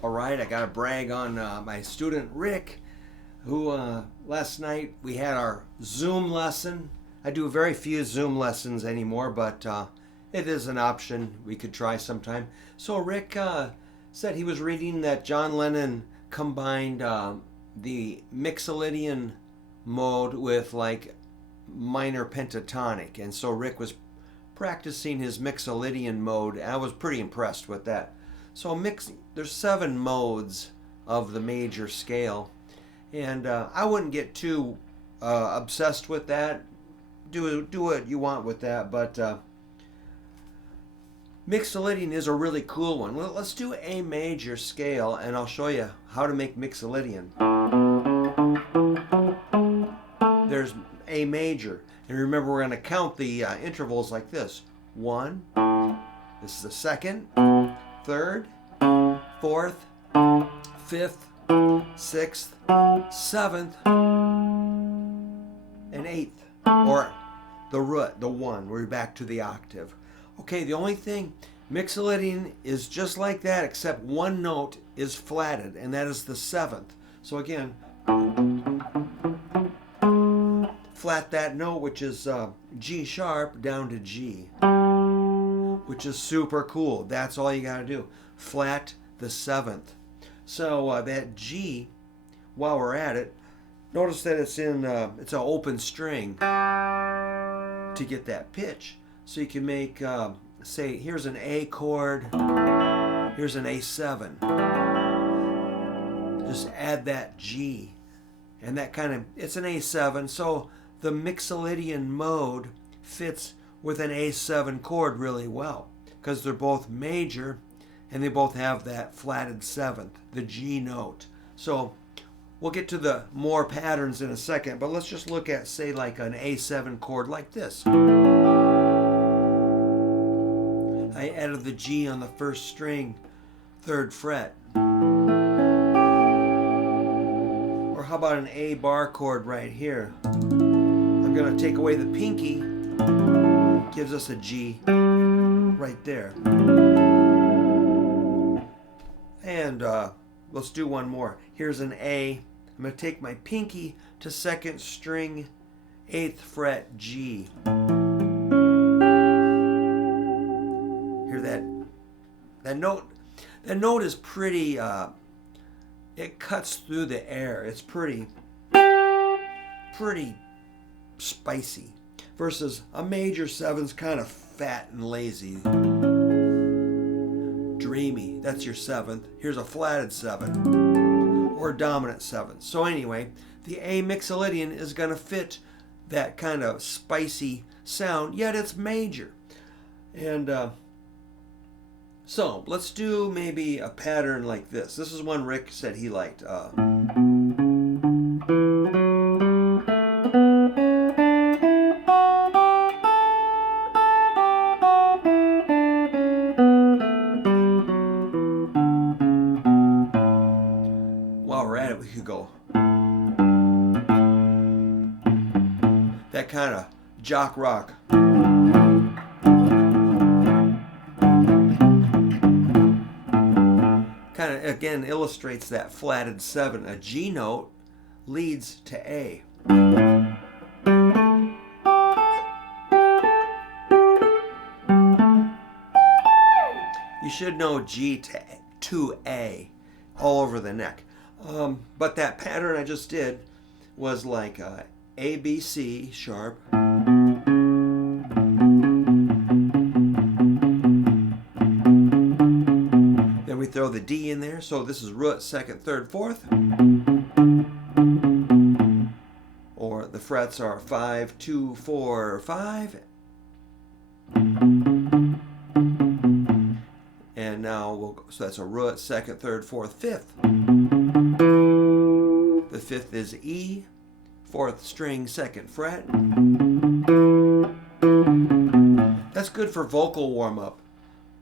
All right, I got to brag on my student Rick, who last night we had our Zoom lesson. I do very few Zoom lessons anymore, but it is an option we could try sometime. So Rick said he was reading that John Lennon combined the Mixolydian mode with like minor pentatonic, and so Rick was practicing his Mixolydian mode. And I was pretty impressed with that. So there's 7 modes of the major scale, and I wouldn't get too obsessed with that. Do what you want with that, but Mixolydian is a really cool one. Well, let's do A major scale, and I'll show you how to make Mixolydian. There's A major, and remember we're going to count the intervals like this. 1, this is the second, third, fourth, fifth, sixth, seventh, and eighth, or the root, the 1. We're back to the octave. Okay, the only thing, Mixolydian is just like that, except one note is flatted, and that is the 7th. So again, flat that note, which is G sharp, down to G, which is super cool. That's all you got to do. Flat the 7th. So that G, while we're at it, notice that it's in it's an open string to get that pitch. So you can make, say, here's an A chord, here's an A7. Just add that G, and that kind of, it's an A7. So the Mixolydian mode fits with an A7 chord really well because they're both major and they both have that flatted 7th, the G note. So we'll get to the more patterns in a second, but let's just look at, say, like an A7 chord like this. I added the G on the 1st string, 3rd fret. Or how about an A bar chord right here? I'm going to take away the pinky, gives us a G right there. And let's do one more. Here's an A. I'm going to take my pinky to 2nd string, 8th fret G. Hear that? That note is pretty, it cuts through the air. It's pretty spicy. Versus a major 7's kind of fat and lazy. Dreamy. That's your 7th. Here's a flatted 7 or dominant 7. So anyway, the A Mixolydian is going to fit that kind of spicy sound, yet it's major. And so let's do maybe a pattern like this. This is one Rick said he liked. While we're at it, we could go that kind of jock rock. Kind of, again, illustrates that flatted 7. A G note leads to A. You should know G to A all over the neck. But that pattern I just did was like A, B, C sharp. Then we throw the D in there. So this is root, 2nd, 3rd, 4th. Or the frets are 5, 2, 4, 5. And now we'll go, so that's a root, 2nd, 3rd, 4th, 5th. The 5th is E, 4th string, 2nd fret. That's good for vocal warm-up.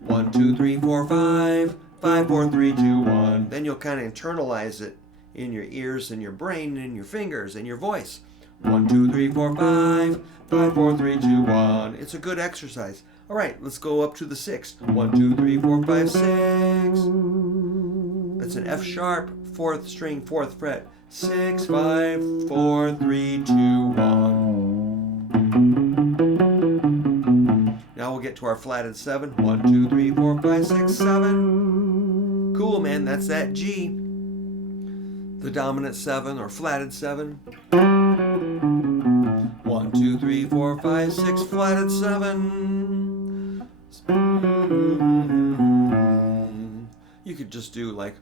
1, 2, 3, 4, 5, 5, 4, 3, 2, 1. Then you'll kind of internalize it in your ears and your brain and your fingers and your voice. 1, 2, 3, 4, 5, 5, 4, 3, 2, 1. It's a good exercise. All right, let's go up to the 6th. 1, 2, 3, 4, 5, 6. It's an F sharp, 4th string, 4th fret. 6, 5, 4, 3, 2, 1. Now we'll get to our flatted 7. 1, 2, 3, 4, 5, 6, 7. Cool, man. That's that G. The dominant 7 or flatted 7. 1, 2, 3, 4, 5, 6, flatted 7. You could just do like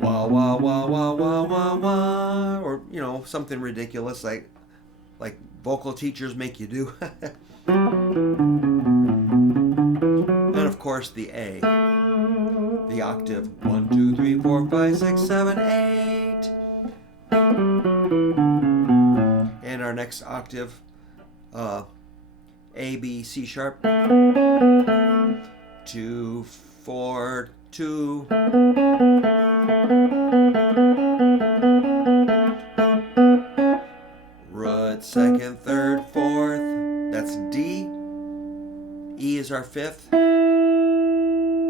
wah wah wah wah wah wah wah, or you know, something ridiculous like vocal teachers make you do. And of course the A, the octave. 1, 2, 3, 4, 5, 6, 7, 8. And our next octave, A, B, C sharp. 2, 4, 2. Root, 2nd, 3rd, 4th. That's D. E is our 5th.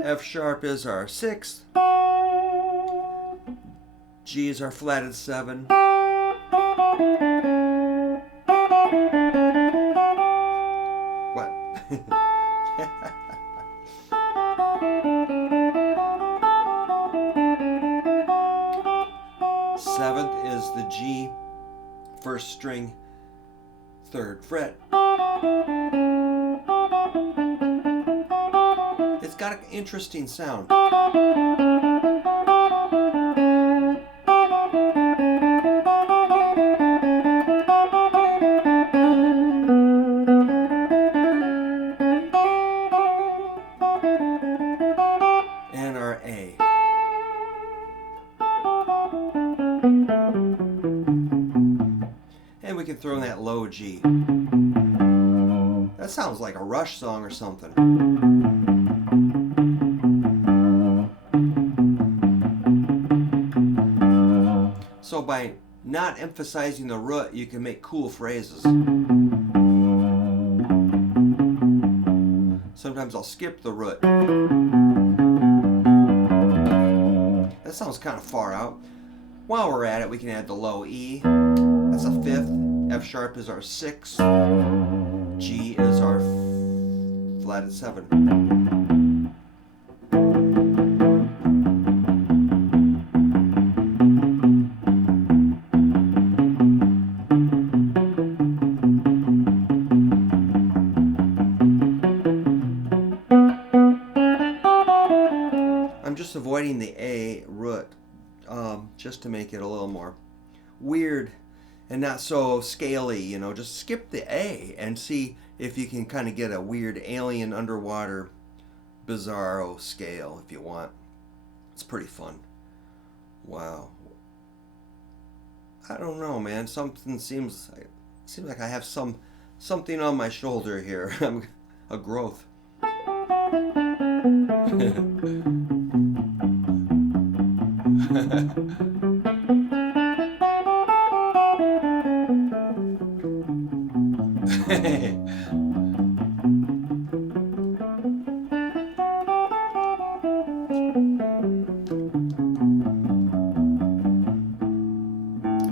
F sharp is our 6th. G is our flatted 7. What? 7th is the G, 1st string, 3rd fret. It's got an interesting sound. And our A. And we can throw in that low G. That sounds like a Rush song or something. So by not emphasizing the root, you can make cool phrases. Sometimes I'll skip the root. That sounds kind of far out. While we're at it, we can add the low E. That's a 5th. F sharp is our 6th. G is our flatted 7. I'm just avoiding the A root just to make it a little more weird and not so scaly, you know. Just skip the A and see if you can kind of get a weird alien underwater bizarro scale if you want. It's pretty fun. Wow. I don't know, man. Something seems like I have something on my shoulder here. I'm a growth.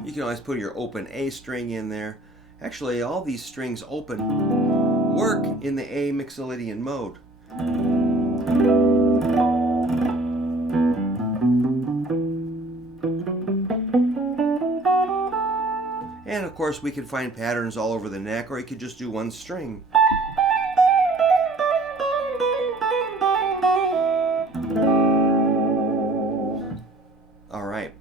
You can always put your open A string in there. Actually, all these strings open work in the A Mixolydian mode. And of course we could find patterns all over the neck, or you could just do one string. Alright,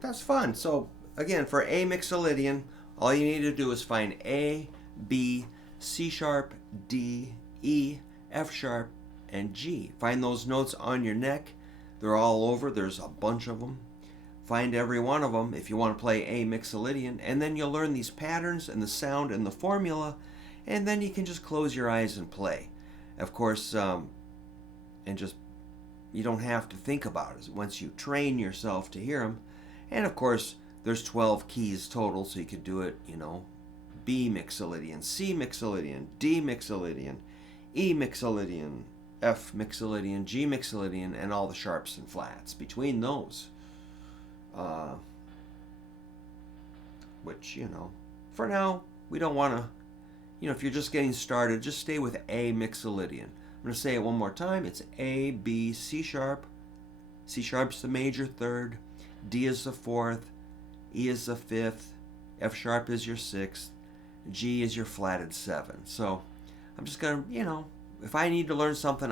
that's fun. So again, for A Mixolydian, all you need to do is find A, B, C sharp, D, E, F sharp, and G. Find those notes on your neck. They're all over. There's a bunch of them. Find every one of them if you want to play A Mixolydian, and then you'll learn these patterns and the sound and the formula, and then you can just close your eyes and play. Of course, and just, you don't have to think about it once you train yourself to hear them. And of course, there's 12 keys total, so you could do it, you know, B Mixolydian, C Mixolydian, D Mixolydian, E Mixolydian, F Mixolydian, G Mixolydian, and all the sharps and flats between those. Which, for now, we don't want to, if you're just getting started, just stay with A Mixolydian. I'm going to say it one more time. It's A, B, C sharp. C sharp's the major third. D is the fourth. E is the fifth. F sharp is your sixth. G is your flatted seventh. So I'm just going to, if I need to learn something,